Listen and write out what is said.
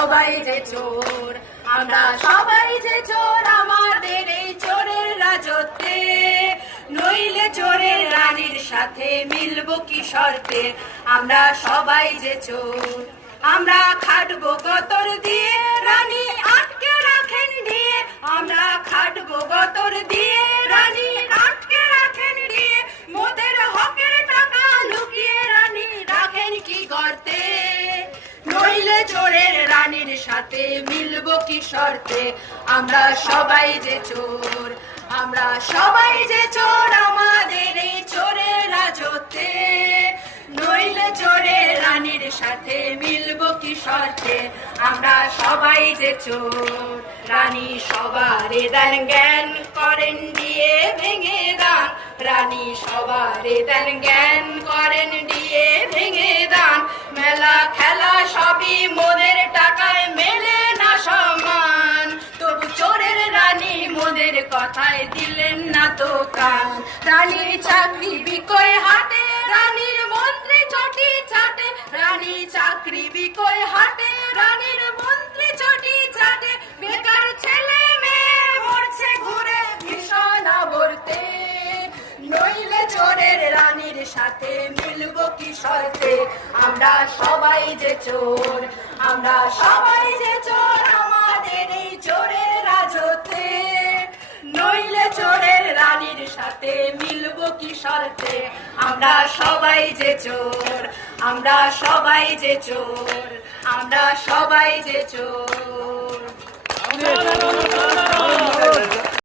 সবাই যে চোর, আমরা সবাই যে চোর আমাদের এই চোরের রাজত্বে। নইলে চোরের রানীর সাথে মিলবো কি শর্তে, আমরা সবাই যে চোর। আমরা খাটবো গতর দিয়ে, রানী আটকে রাখেন দিয়ে। আমরা খাটবো গতর দিয়ে, রানী আটকে রাখেন দিয়ে। মোদের হকের টাকা লুকিয়ে রানী রাখেন কি গর্তে। নইলে চোরের রানীর সাথে মিলবো কি শর্তে, আমরা সবাই যে চোর, আমরা সবাই যে চোর আমাদের এই চোরের রাজত্বে। নইলে চোরের রানীর সাথে মিলবো কি শর্তে, আমরা সবাই যে চোর। রানী সবারে দেন জ্ঞান, করেন দিয়ে ভেঙে দান। রানী সবারে দেন জ্ঞান, করেন দিয়ে ভেঙে দান। মেলা খেলা সবই মোদের টাকায় মেলে না সমান, তবু চোরের রানী মোদের কথায় দিলেন না তো কান। রানীর চাকরি বিকয় হাটে, রানীর মন্ত্রী চটি চাটে। রানী চাকরি বিকয় হাটে, রানীর মন্ত্রী চটি চাটে। বেকার ছেলে মেয়ে মরছে ঘুরে ভীষণ আবর্তে। নইলে চোরের রানীর সাথে মিলবো কি শর্তে, আমরা সবাই যে চোর, আমরা সবাই যে চোর আমাদের এই চোরের রাজত্বে। নইলে চোরের রানীর সাথে মিলবো কি শর্তে, আমরা সবাই যে চোর, আমরা সবাই যে চোর, আমরা সবাই যে চোর।